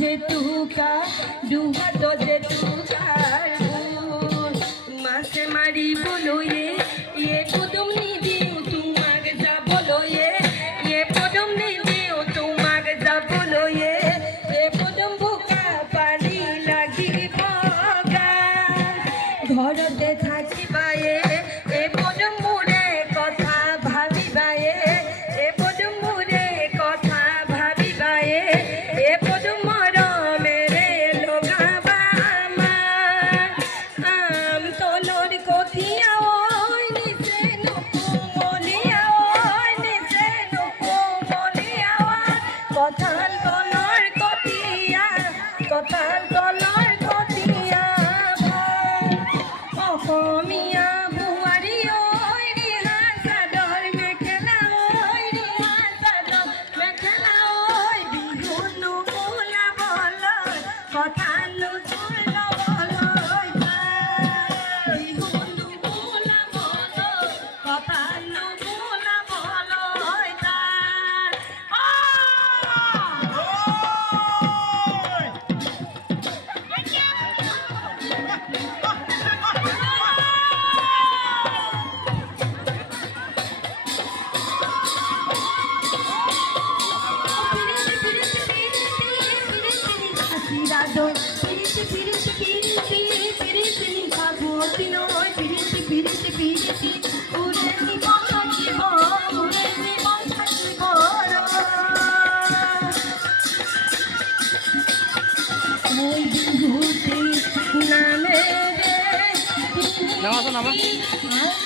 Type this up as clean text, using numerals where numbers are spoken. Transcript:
যেটুকা দুহাত যেটুকা মাছে মারি বলো এ কদম নি দিও তোমাক যা বলো এ কদম নি দিও তোমাক যা বলো এ কদম বোকা পানি লাগিব গা ঘৰতে থাকিবা এ কদম মোৰে কথা ভাবিবা এ কদম মোৰে কথা ভাবিবা এ কদম মৰমেৰে লগাবা আম তলৰ কঠিয়া ঐ নিচে নকুমলীয়া ঐ নিচে নকুমলীয়া কঁঠাল তলৰ কঠিয়া কঁঠাল তলৰ কঠিয়া অসমীয়া বোৱাৰী ঐ ৰিহা চাদৰ মেখেলা ঐ ৰিহা চাদৰ মেখেলা ঐ বিহু নুবোলাবলৈ কথা নুবোলাবলৈ বিহু নুবোলাবলৈ কথা নুবোলাবলৈ নামা